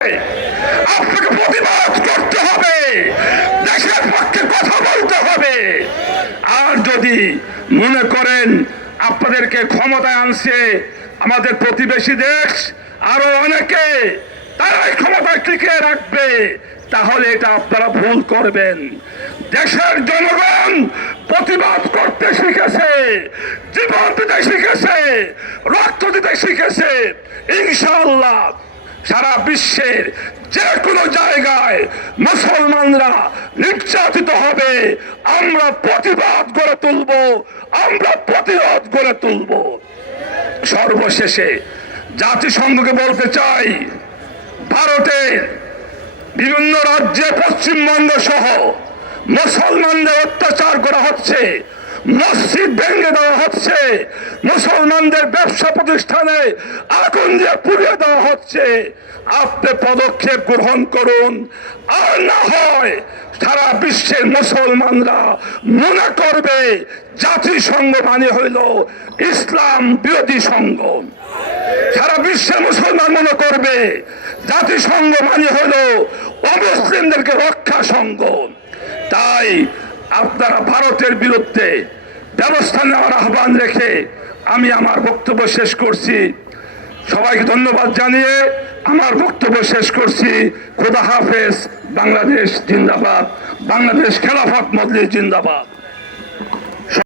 আপনাকে প্রতিবাদ করতে হবে, দেশের পক্ষে কথা বলতে হবে। আর যদি মনে করেন আপনাদেরকে ক্ষমতায় আনছে আমাদের প্রতিবেশী দেশ, আরো অনেকে, তারাই ক্ষমতায় টিকে রাখবে, তাহলে এটা আপনারা ভুল করবেন। দেশের জনগণ প্রতিবাদ করতে শিখেছে, জীবন দিতে শিখেছে, রক্ত দিতে শিখেছে। ইনশাআল্লাহ সারা বিশ্বের যে কোনো জায়গায় মুসলমানরা নির্যাতিত হবে, আমরা প্রতিবাদ গড়ে তুলব, আমরা প্রতিরোধ গড়ে তুলব। সর্বশেষে জাতিসংঘকে বলতে চাই, ভারতের বিভিন্ন রাজ্যে পশ্চিমবঙ্গ সহ মুসলমানদের অত্যাচার করা হচ্ছে, মসজিদ ভেঙে দেওয়া হচ্ছে, মুসলমানদের ব্যবসা প্রতিষ্ঠানে আগুন দিয়ে পুড়িয়ে দেওয়া হচ্ছে। আপনি পদক্ষেপ গ্রহণ করুন, আর না হয় সারা বিশ্বের মুসলমানরা মনে করবে জাতিসংঘ মানে হইল ইসলাম বিরোধী সংঘ। সারা বিশ্বের মুসলমান মনে করবে জাতিসংঘ মানে হলো অমুসলিমদেরকে রক্ষা সংঘ। তাই আপনারা ভারতের বিরুদ্ধে ব্যবস্থা নেওয়ার আহ্বান রেখে আমি আমার বক্তব্য শেষ করছি। সবাইকে ধন্যবাদ জানিয়ে আমার বক্তব্য শেষ করছি। খোদা হাফেজ। বাংলাদেশ জিন্দাবাদ, বাংলাদেশ খেলাফত মজলিস জিন্দাবাদ।